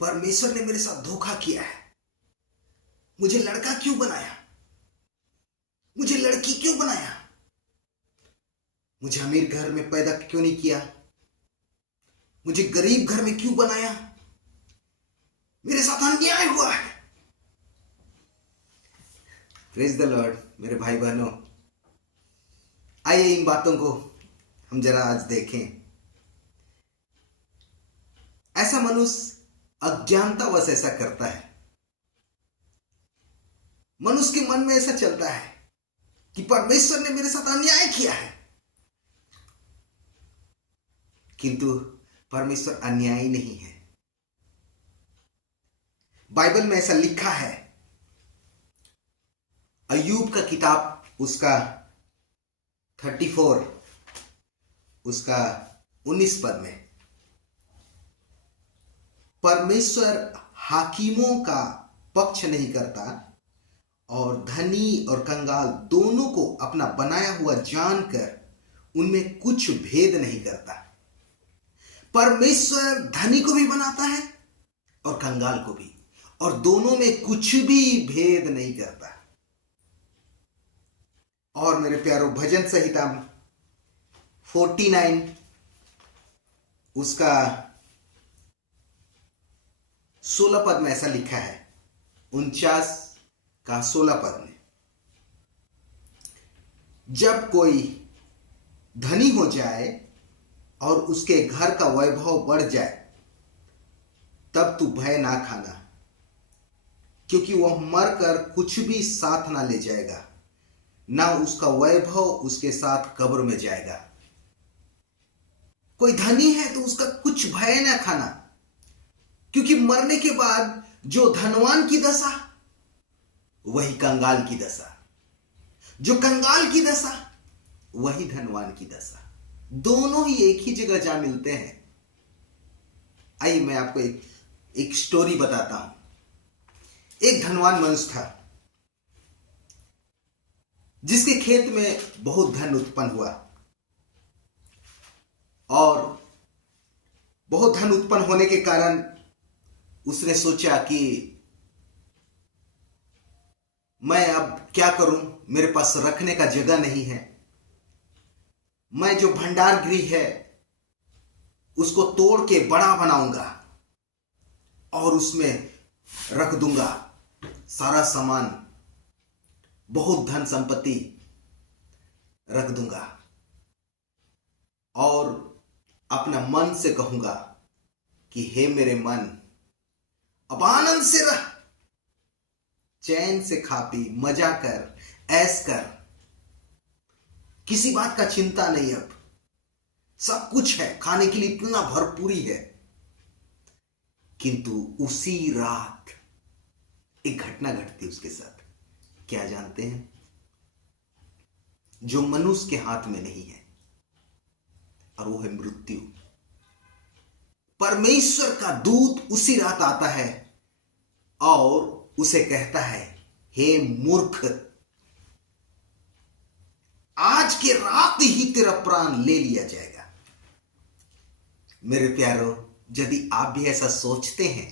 परमेश्वर ने मेरे साथ धोखा किया है। मुझे लड़का क्यों बनाया, मुझे लड़की क्यों बनाया, मुझे अमीर घर में पैदा क्यों नहीं किया, मुझे गरीब घर में क्यों बनाया, मेरे साथ अन्याय हुआ है। Praise the Lord. मेरे भाई बहनों, आइए इन बातों को हम जरा आज देखें। ऐसा मनुष्य अज्ञानतावश ऐसा करता है। मनुष्य के मन में ऐसा चलता है कि परमेश्वर ने मेरे साथ अन्याय किया है, किंतु परमेश्वर अन्यायी नहीं है। बाइबल में ऐसा लिखा है, अय्यूब का किताब उसका 34 उसका 19 पद में, परमेश्वर हाकिमों का पक्ष नहीं करता और धनी और कंगाल दोनों को अपना बनाया हुआ जानकर उनमें कुछ भेद नहीं करता। परमेश्वर धनी को भी बनाता है और कंगाल को भी, और दोनों में कुछ भी भेद नहीं करता। और मेरे प्यारों, भजन संहिता 49 उसका 16 पद में ऐसा लिखा है, 49 का 16 पद में, जब कोई धनी हो जाए और उसके घर का वैभव बढ़ जाए, तब तू भय ना खाना, क्योंकि वह मरकर कुछ भी साथ ना ले जाएगा, ना उसका वैभव उसके साथ कब्र में जाएगा। कोई धनी है तो उसका कुछ भय ना खाना, क्योंकि मरने के बाद जो धनवान की दशा वही कंगाल की दशा, जो कंगाल की दशा वही धनवान की दशा, दोनों ही एक ही जगह जा मिलते हैं। आइए मैं आपको एक स्टोरी बताता हूं। एक धनवान मनुष्य था जिसके खेत में बहुत धन उत्पन्न हुआ, और बहुत धन उत्पन्न होने के कारण उसने सोचा कि मैं अब क्या करूं, मेरे पास रखने का जगह नहीं है, मैं जो भंडार गृह है उसको तोड़ के बड़ा बनाऊंगा और उसमें रख दूंगा सारा सामान, बहुत धन संपत्ति रख दूंगा, और अपना मन से कहूंगा कि हे मेरे मन, अब आनंद से रह, चैन से खा पी, मजा कर, ऐश कर, किसी बात का चिंता नहीं, अब सब कुछ है, खाने के लिए इतना भरपूरी है। किंतु उसी रात एक घटना घटती उसके साथ। क्या जानते हैं? जो मनुष्य के हाथ में नहीं है, और वो है मृत्यु। परमेश्वर का दूत उसी रात आता है और उसे कहता है, हे मूर्ख, आज के रात ही तेरा प्राण ले लिया जाएगा। मेरे प्यारों, यदि आप भी ऐसा सोचते हैं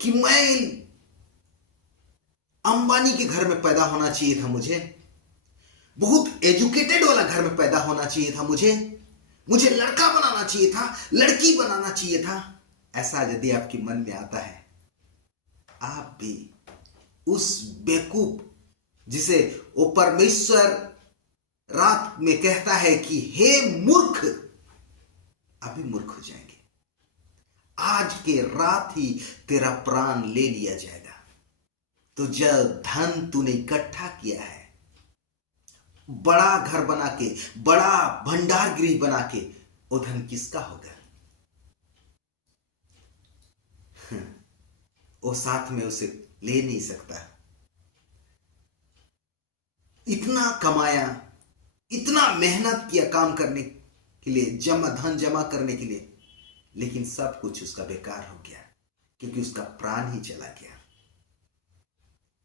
कि मैं अंबानी के घर में पैदा होना चाहिए था, मुझे बहुत एजुकेटेड वाला घर में पैदा होना चाहिए था, मुझे लड़का बनाना चाहिए था, लड़की बनाना चाहिए था, ऐसा यदि आपके मन में आता है, आप भी उस बेवकूफ जिसे वो परमेश्वर रात में कहता है कि हे मूर्ख, अभी मूर्ख हो जाएंगे। आज के रात ही तेरा प्राण ले लिया जाएगा। तो जब धन तूने इकट्ठा किया है, बड़ा घर बना के, बड़ा भंडार गृह बना के, वो धन किसका होगा? वो साथ में उसे ले नहीं सकता। इतना कमाया, इतना मेहनत किया काम करने के लिए, धन जमा करने के लिए, लेकिन सब कुछ उसका बेकार हो गया, क्योंकि उसका प्राण ही चला गया।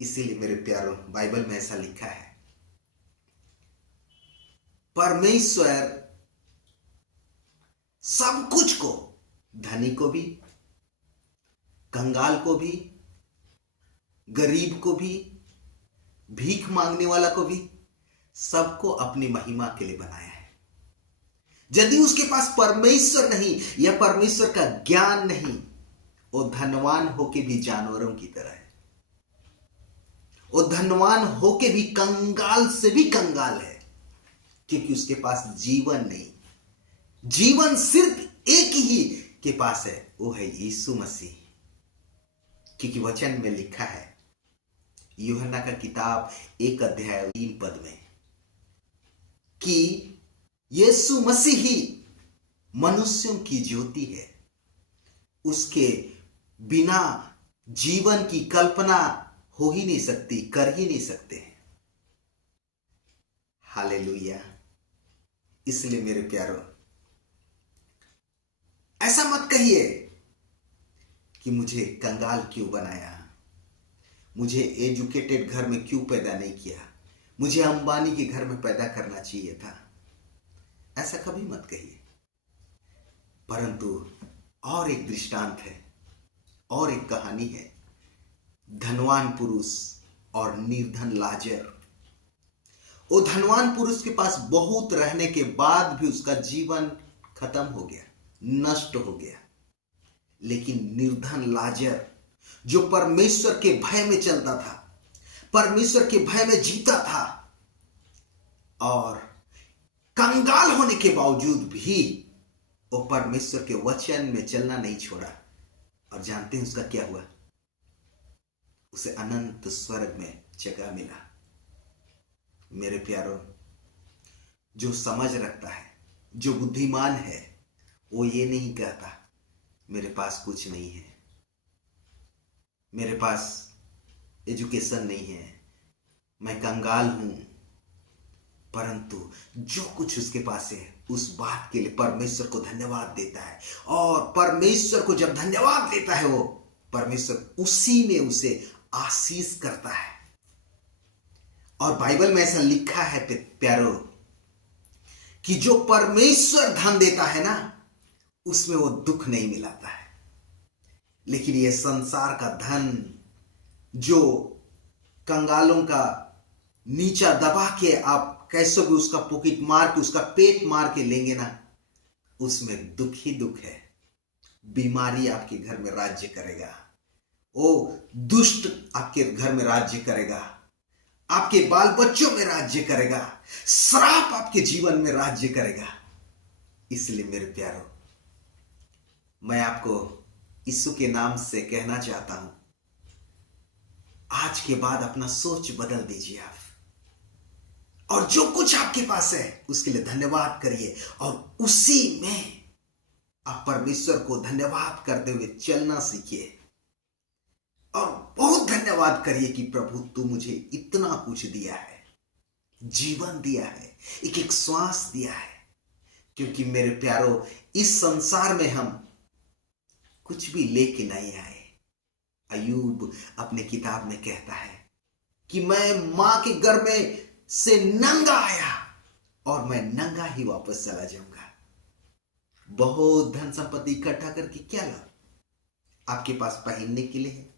इसीलिए मेरे प्यारों, बाइबल में ऐसा लिखा है, परमेश्वर सब कुछ को, धनी को भी, कंगाल को भी, गरीब को भी, भीख मांगने वाला को भी, सबको अपनी महिमा के लिए बनाया है। यदि उसके पास परमेश्वर नहीं या परमेश्वर का ज्ञान नहीं, वो धनवान होके भी जानवरों की तरह है। वो धनवान होके भी कंगाल से भी कंगाल है, क्योंकि उसके पास जीवन नहीं। जीवन सिर्फ एक ही के पास है, वो है यीशु मसीह। क्योंकि वचन में लिखा है, यूहन्ना का किताब 1 अध्याय 3 पद में, कि यीशु मसीह ही मनुष्यों की ज्योति है। उसके बिना जीवन की कल्पना हो ही नहीं सकती, कर ही नहीं सकते हैं। हालेलुया। इसलिए मेरे प्यारों, ऐसा मत कहिए कि मुझे कंगाल क्यों बनाया, मुझे एजुकेटेड घर में क्यों पैदा नहीं किया, मुझे अंबानी के घर में पैदा करना चाहिए था। ऐसा कभी मत कहिए। परंतु और एक दृष्टांत है, और एक कहानी है, धनवान पुरुष और निर्धन लाजर। वो धनवान पुरुष के पास बहुत रहने के बाद भी उसका जीवन खत्म हो गया, नष्ट हो गया। लेकिन निर्धन लाजर, जो परमेश्वर के भय में चलता था, परमेश्वर के भय में जीता था, और कंगाल होने के बावजूद भी वो परमेश्वर के वचन में चलना नहीं छोड़ा। और जानते हैं उसका क्या हुआ? उसे अनंत स्वर्ग में जगह मिला। मेरे प्यारों, जो समझ रखता है, जो बुद्धिमान है, वो ये नहीं कहता मेरे पास कुछ नहीं है, मेरे पास एजुकेशन नहीं है, मैं कंगाल हूं। परंतु जो कुछ उसके पास है, उस बात के लिए परमेश्वर को धन्यवाद देता है। और परमेश्वर को जब धन्यवाद देता है, वो परमेश्वर उसी में उसे आशीष करता है। और बाइबल में ऐसा लिखा है प्यारों, कि जो परमेश्वर धन देता है ना, उसमें वो दुख नहीं मिलाता है। लेकिन ये संसार का धन जो कंगालों का नीचा दबा के आप कैसे भी उसका पॉकेट मार के, उसका पेट मार के लेंगे ना, उसमें दुख ही दुख है। बीमारी आपके घर में राज्य करेगा, वो दुष्ट आपके घर में राज्य करेगा, आपके बाल बच्चों में राज्य करेगा, श्राप आपके जीवन में राज्य करेगा। इसलिए मेरे प्यारों, मैं आपको यीशु के नाम से कहना चाहता हूं, आज के बाद अपना सोच बदल दीजिए आप, और जो कुछ आपके पास है उसके लिए धन्यवाद करिए, और उसी में आप परमेश्वर को धन्यवाद करते हुए चलना सीखिए। और बहुत धन्यवाद करिए कि प्रभु तू मुझे इतना कुछ दिया है, जीवन दिया है, एक एक श्वास दिया है। क्योंकि मेरे प्यारों, इस संसार में हम कुछ भी लेके नहीं आए। अय्यूब अपने किताब में कहता है कि मैं मां के घर में से नंगा आया और मैं नंगा ही वापस चला जाऊंगा। बहुत धन संपत्ति इकट्ठा करके क्या लाभ? आपके पास पहनने के लिए है,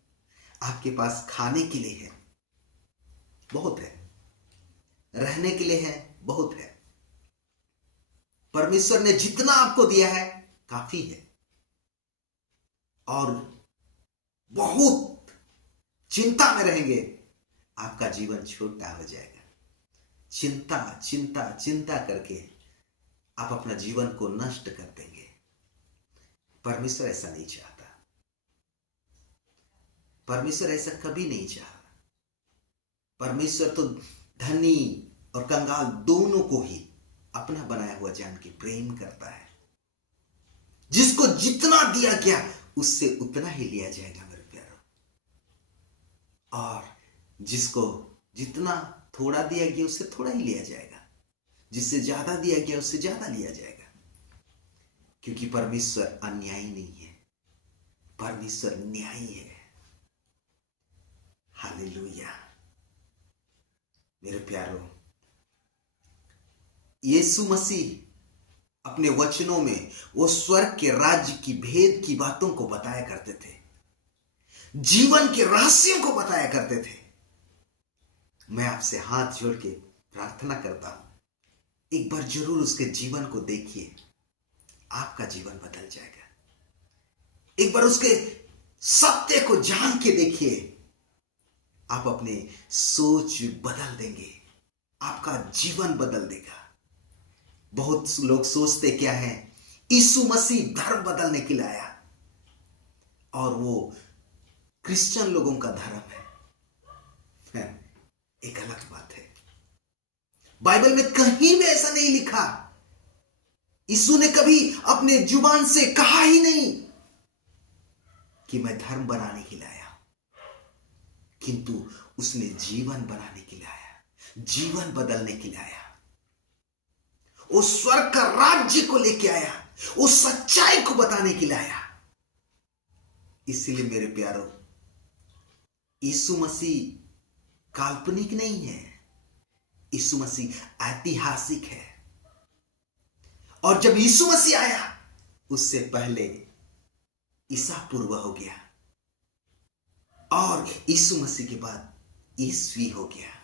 आपके पास खाने के लिए है, बहुत है, रहने के लिए है, बहुत है। परमेश्वर ने जितना आपको दिया है काफी है। और बहुत चिंता में रहेंगे, आपका जीवन छोटा हो जाएगा। चिंता चिंता चिंता करके आप अपना जीवन को नष्ट कर देंगे। परमेश्वर ऐसा नहीं चाहता। परमेश्वर ऐसा कभी नहीं चाहा। परमेश्वर तो धनी और कंगाल दोनों को ही अपना बनाया हुआ जान के प्रेम करता है। जिसको जितना दिया गया उससे उतना ही लिया जाएगा मेरे प्यारों, और जिसको जितना थोड़ा दिया गया उससे थोड़ा ही लिया जाएगा, जिससे ज्यादा दिया गया उससे ज्यादा लिया जाएगा। क्योंकि परमेश्वर अन्यायी नहीं है, परमेश्वर न्यायी है। हालेलुया। मेरे प्यारों, यीशु मसीह अपने वचनों में वो स्वर्ग के राज्य की भेद की बातों को बताया करते थे। जीवन के रहस्यों को बताया करते थे। मैं आपसे हाथ जोड़ के प्रार्थना करता हूं, एक बार जरूर उसके जीवन को देखिए, आपका जीवन बदल जाएगा। एक बार उसके सत्य को जान के देखिए, आप अपने सोच बदल देंगे, आपका जीवन बदल देगा। बहुत लोग सोचते क्या है, यीशु मसीह धर्म बदलने के लिए आया और वो क्रिश्चियन लोगों का धर्म है। एक गलत बात है। बाइबल में कहीं में ऐसा नहीं लिखा। यीशु ने कभी अपने जुबान से कहा ही नहीं कि मैं धर्म बनाने के लिए आया, किंतु उसने जीवन बनाने के लिए आया, जीवन बदलने के लिए आया। वो स्वर्ग का राज्य को लेके आया, वो सच्चाई को बताने के लिए आया। इसलिए मेरे प्यारों, यीशु मसीह काल्पनिक नहीं है, यीशु मसीह ऐतिहासिक है। और जब यीशु मसीह आया, उससे पहले ईसा पूर्व हो गया और यीशु मसीह के बाद ईसवी हो गया।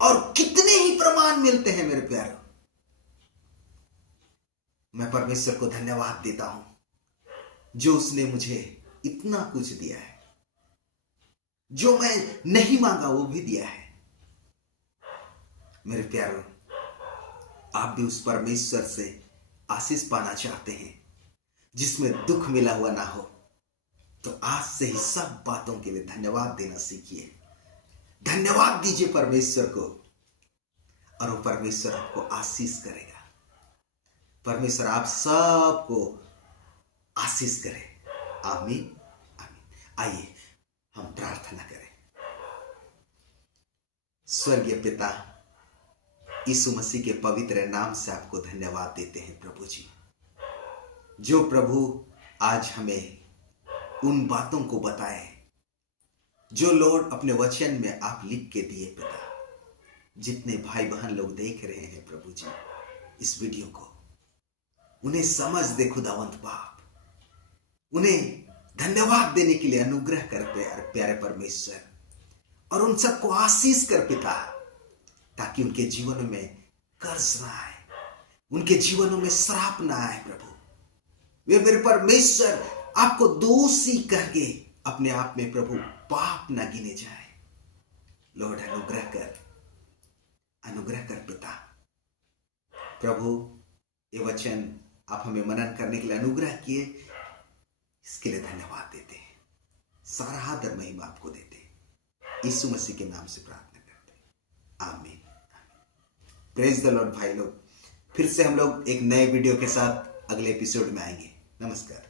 और कितने ही प्रमाण मिलते हैं मेरे प्यारों। मैं परमेश्वर को धन्यवाद देता हूं जो उसने मुझे इतना कुछ दिया है, जो मैं नहीं मांगा वो भी दिया है। मेरे प्यारों, आप भी उस परमेश्वर से आशीष पाना चाहते हैं जिसमें दुख मिला हुआ ना हो, तो आज से ही सब बातों के लिए धन्यवाद देना सीखिए। धन्यवाद दीजिए परमेश्वर को और वो परमेश्वर आपको आशीष करेगा। परमेश्वर आप सबको आशीष करे। आमीन आमीन। आइए हम प्रार्थना करें। स्वर्गीय पिता, यीशु मसीह के पवित्र नाम से आपको धन्यवाद देते हैं प्रभु जी, जो प्रभु आज हमें उन बातों को बताए जो लॉर्ड अपने वचन में आप लिख के दिए। पिता, जितने भाई बहन लोग देख रहे हैं प्रभु जी इस वीडियो को, उन्हें समझ दे खुदावंत बाप, उन्हें धन्यवाद देने के लिए अनुग्रह कर प्यारे परमेश्वर, और उन सबको आशीष कर पिता, ताकि उनके जीवन में कर्ज ना आए, उनके जीवनों में श्राप ना आए प्रभु। वे मेरे परमेश्वर आपको दोषी करके अपने आप में प्रभु पाप ना गिने जाए। लॉर्ड अनुग्रह कर पिता। प्रभु, ये वचन आप हमें मनन करने के लिए अनुग्रह किए, इसके लिए धन्यवाद देते हैं। सारा आदर महिमा आपको देते हैं। यीशु मसीह के नाम से प्रार्थना करते हैं, आमीन। प्रेज द लॉर्ड भाई लोग। फिर से हम लोग एक नए वीडियो के साथ अगले एपिसोड में आएंगे। नमस्कार।